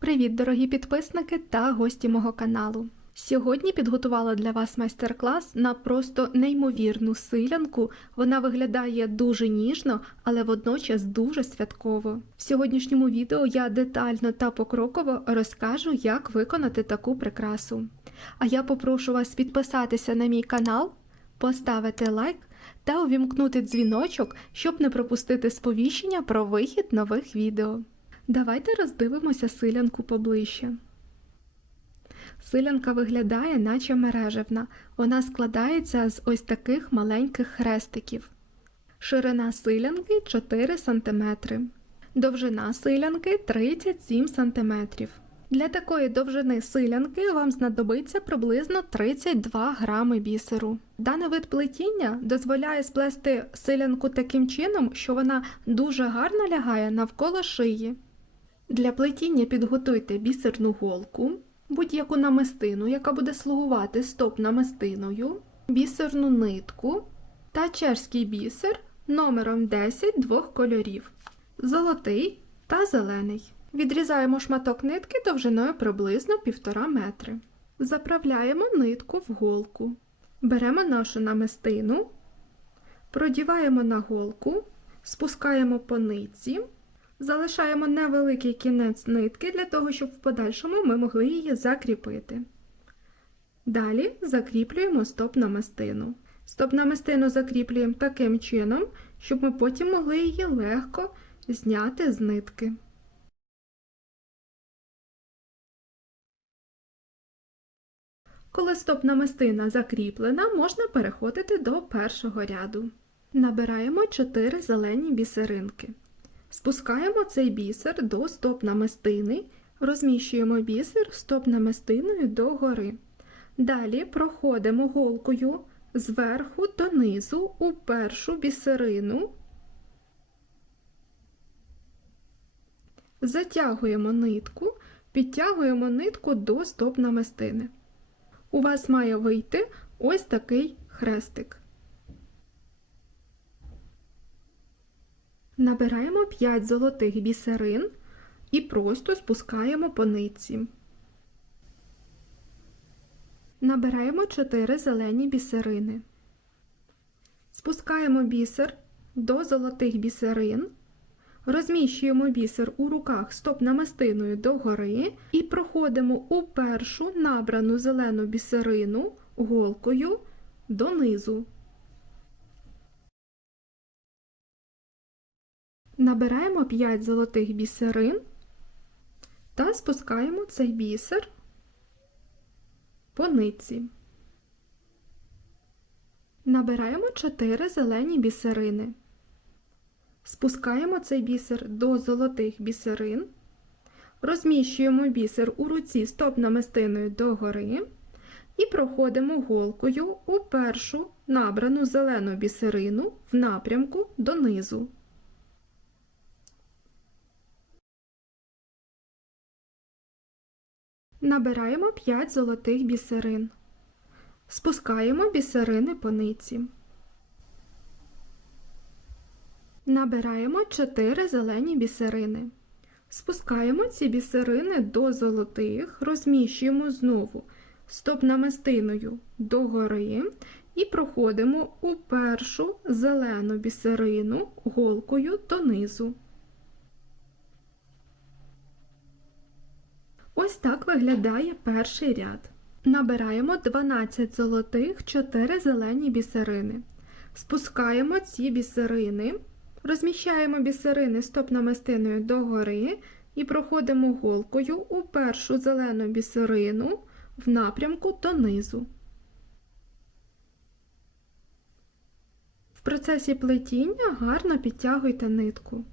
Привіт, дорогі підписники та гості мого каналу. Сьогодні підготувала для вас майстер-клас на просто неймовірну силянку. Вона виглядає дуже ніжно, але водночас дуже святково. В сьогоднішньому відео я детально та покроково розкажу, як виконати таку прикрасу. А я попрошу вас підписатися на мій канал, поставити лайк та увімкнути дзвіночок, щоб не пропустити сповіщення про вихід нових відео. Давайте роздивимося силянку поближче. Силянка виглядає, наче мережевна. Вона складається з ось таких маленьких хрестиків. Ширина силянки 4 см. Довжина силянки 37 см. Для такої довжини силянки вам знадобиться приблизно 32 грами бісеру. Даний вид плетіння дозволяє сплести силянку таким чином, що вона дуже гарно лягає навколо шиї. Для плетіння підготуйте бісерну голку, будь-яку намистину, яка буде слугувати стоп-намистиною, бісерну нитку та чешський бісер номером 10 двох кольорів золотий та зелений. Відрізаємо шматок нитки довжиною приблизно 1,5 метри. Заправляємо нитку в голку. Беремо нашу намистину, продіваємо на голку, спускаємо по нитці. Залишаємо невеликий кінець нитки для того, щоб в подальшому ми могли її закріпити. Далі закріплюємо стоп-намистину. Стоп-намистину закріплюємо таким чином, щоб ми потім могли її легко зняти з нитки. Коли стоп-намистина закріплена, можна переходити до першого ряду. Набираємо 4 зелені бісеринки. Спускаємо цей бісер до стоп-намистини, розміщуємо бісер стоп-намистиною догори. Далі проходимо голкою зверху донизу у першу бісерину, затягуємо нитку, підтягуємо нитку до стоп-намистини. У вас має вийти ось такий хрестик. Набираємо 5 золотих бісерин і просто спускаємо по нитці. Набираємо 4 зелені бісерини. Спускаємо бісер до золотих бісерин. Розміщуємо бісер у руках стоп-намистиною догори і проходимо у першу набрану зелену бісерину голкою донизу. Набираємо 5 золотих бісерин та спускаємо цей бісер по нитці. Набираємо 4 зелені бісерини. Спускаємо цей бісер до золотих бісерин. Розміщуємо бісер у руці стоп-намистиною догори і проходимо голкою у першу набрану зелену бісерину в напрямку донизу. Набираємо 5 золотих бісерин. Спускаємо бісерини по ниці. Набираємо 4 зелені бісерини. Спускаємо ці бісерини до золотих, розміщуємо знову стоп-намистиною догори і проходимо у першу зелену бісерину голкою донизу. Ось так виглядає перший ряд. Набираємо 12 золотих, 4 зелені бісерини. Спускаємо ці бісерини, розміщаємо бісерини стоп-намистиною догори і проходимо голкою у першу зелену бісерину в напрямку донизу. В процесі плетіння гарно підтягуйте нитку.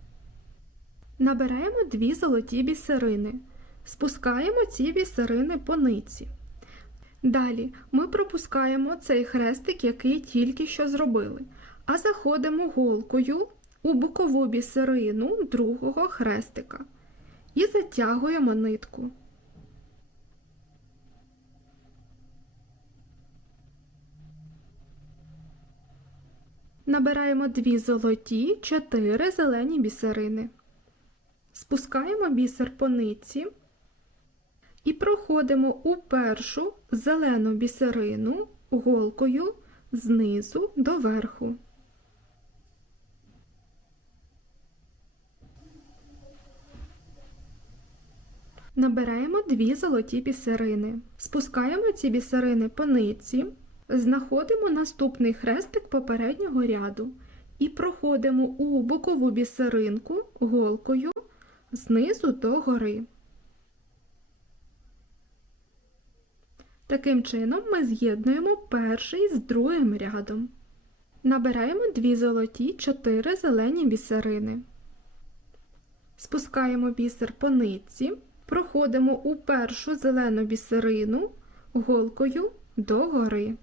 Набираємо 2 золоті бісерини. Спускаємо ці бісерини по ниці. Далі ми пропускаємо цей хрестик, який тільки що зробили, а заходимо голкою у бокову бісерину другого хрестика і затягуємо нитку. Набираємо 2 золоті, 4 зелені бісерини. Спускаємо бісер по нитці і проходимо у першу зелену бісерину голкою знизу до верху. Набираємо дві золоті бісерини. Спускаємо ці бісерини по нитці, знаходимо наступний хрестик попереднього ряду і проходимо у бокову бісеринку голкою знизу до гори. Таким чином ми з'єднуємо перший з другим рядом. Набираємо дві золоті, чотири зелені бісерини. Спускаємо бісер по нитці, проходимо у першу зелену бісерину голкою до гори.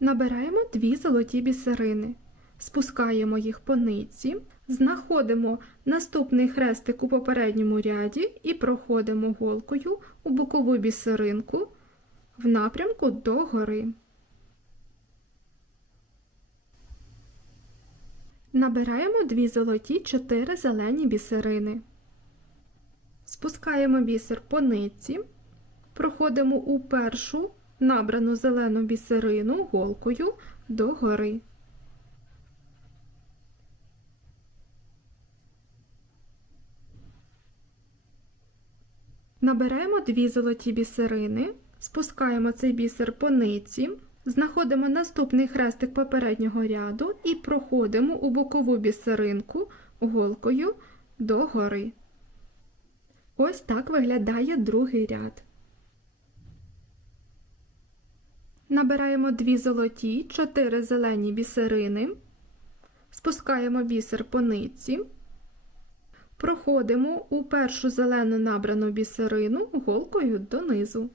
Набираємо дві золоті бісерини, спускаємо їх по нитці, знаходимо наступний хрестик у попередньому ряді і проходимо голкою у бокову бісеринку в напрямку до гори. Набираємо дві золоті, чотири зелені бісерини. Спускаємо бісер по нитці, проходимо у першу набрану зелену бісерину голкою до гори. Набираємо дві золоті бісерини, спускаємо цей бісер по ниці, знаходимо наступний хрестик попереднього ряду і проходимо у бокову бісеринку голкою до гори. Ось так виглядає другий ряд. Набираємо дві золоті, чотири зелені бісерини, спускаємо бісер по нитці, проходимо у першу зелену набрану бісерину голкою донизу.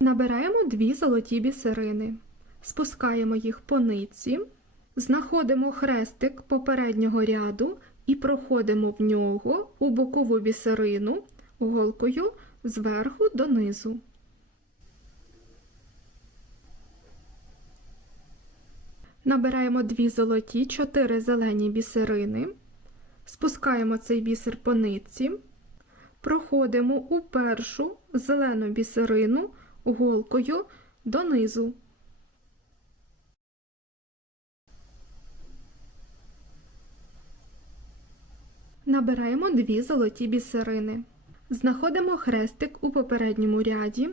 Набираємо дві золоті бісерини, спускаємо їх по нитці, знаходимо хрестик попереднього ряду і проходимо в нього у бокову бісерину голкою зверху донизу. Набираємо дві золоті, чотири зелені бісерини, спускаємо цей бісер по нитці, проходимо у першу зелену бісерину голкою донизу. Набираємо дві золоті бісерини. Знаходимо хрестик у попередньому ряді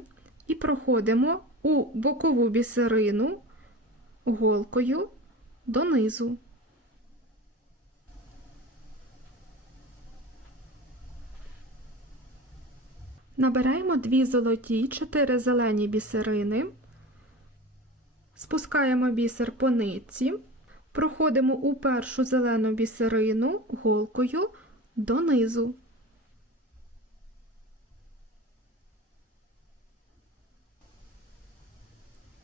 і проходимо у бокову бісерину голкою донизу. Набираємо дві золоті, чотири зелені бісерини, спускаємо бісер по нитці, проходимо у першу зелену бісерину голкою донизу.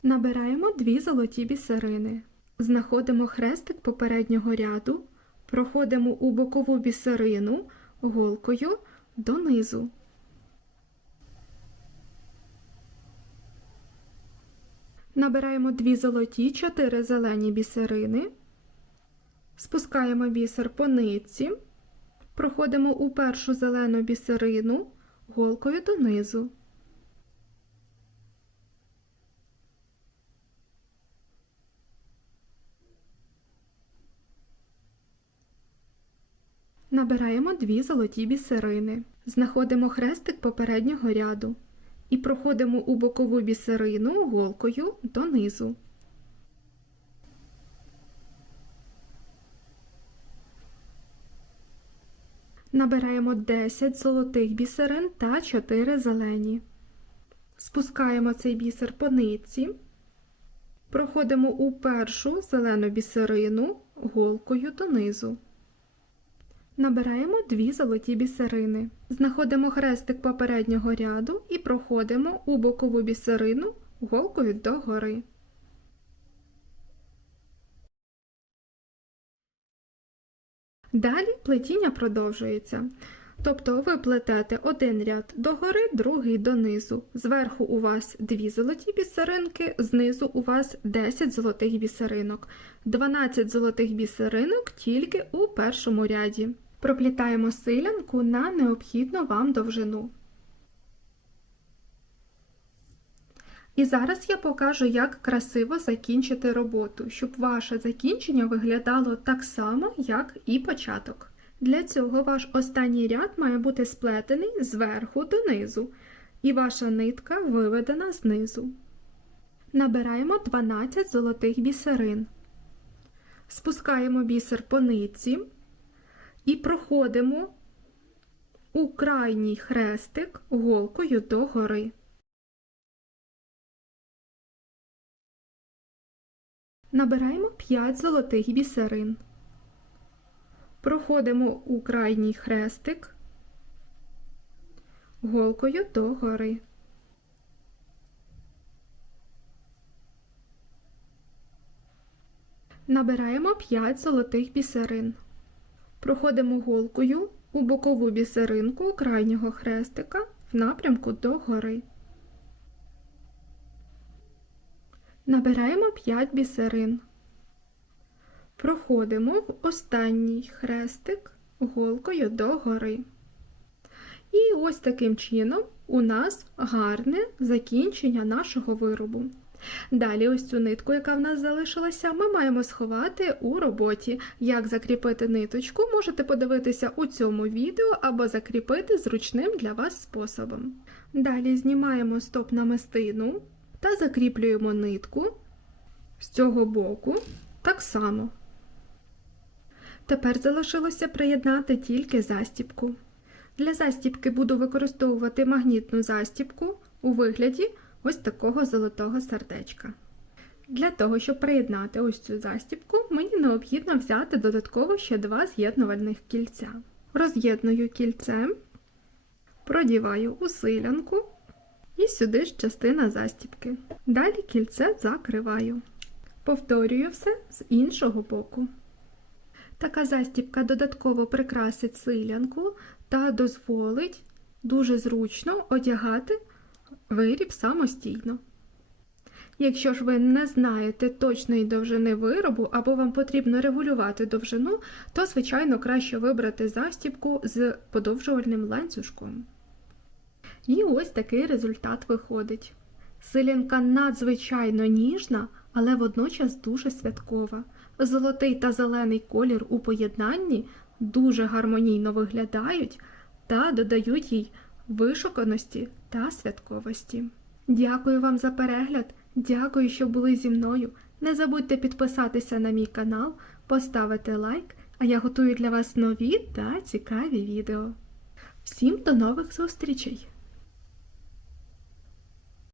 Набираємо дві золоті бісерини. Знаходимо хрестик попереднього ряду, проходимо у бокову бісерину голкою донизу. Набираємо дві золоті, чотири зелені бісерини, спускаємо бісер по нитці, проходимо у першу зелену бісерину голкою донизу. Набираємо дві золоті бісерини, знаходимо хрестик попереднього ряду і проходимо у бокову бісерину голкою донизу. Набираємо 10 золотих бісерин та 4 зелені. Спускаємо цей бісер по нитці, проходимо у першу зелену бісерину голкою донизу. Набираємо дві золоті бісерини. Знаходимо хрестик попереднього ряду і проходимо у бокову бісерину голкою догори. Далі плетіння продовжується. Тобто ви плетете один ряд догори, другий донизу. Зверху у вас дві золоті бісеринки, знизу у вас 10 золотих бісеринок. 12 золотих бісеринок тільки у першому ряді. Проплітаємо силянку на необхідну вам довжину. І зараз я покажу, як красиво закінчити роботу, щоб ваше закінчення виглядало так само, як і початок. Для цього ваш останній ряд має бути сплетений зверху донизу, і ваша нитка виведена знизу. Набираємо 12 золотих бісерин. Спускаємо бісер по нитці і проходимо у крайній хрестик голкою догори. Набираємо 5 золотих бісерин. Проходимо у крайній хрестик голкою догори. Набираємо 5 золотих бісерин. Проходимо голкою у бокову бісеринку крайнього хрестика в напрямку догори. Набираємо 5 бісерин. Проходимо в останній хрестик голкою догори. І ось таким чином у нас гарне закінчення нашого виробу. Далі, ось цю нитку, яка в нас залишилася, ми маємо сховати у роботі. Як закріпити ниточку, можете подивитися у цьому відео або закріпити зручним для вас способом. Далі знімаємо стоп намистину та закріплюємо нитку з цього боку так само. Тепер залишилося приєднати тільки застібку. Для застібки буду використовувати магнітну застібку у вигляді ось такого золотого сердечка. Для того, щоб приєднати ось цю застібку, мені необхідно взяти додатково ще два з'єднувальних кільця. Роз'єдную кільцем, продіваю у силянку і сюди ж частина застібки. Далі кільце закриваю. Повторюю все з іншого боку. Така застібка додатково прикрасить силянку та дозволить дуже зручно одягати виріб самостійно. Якщо ж ви не знаєте точної довжини виробу або вам потрібно регулювати довжину, то, звичайно, краще вибрати застібку з подовжувальним ланцюжком. І ось такий результат виходить. Силянка надзвичайно ніжна, але водночас дуже святкова. Золотий та зелений колір у поєднанні дуже гармонійно виглядають та додають їй вишуканості та святковості. Дякую вам за перегляд, дякую, що були зі мною. Не забудьте підписатися на мій канал, поставити лайк, а я готую для вас нові та цікаві відео. Всім до нових зустрічей!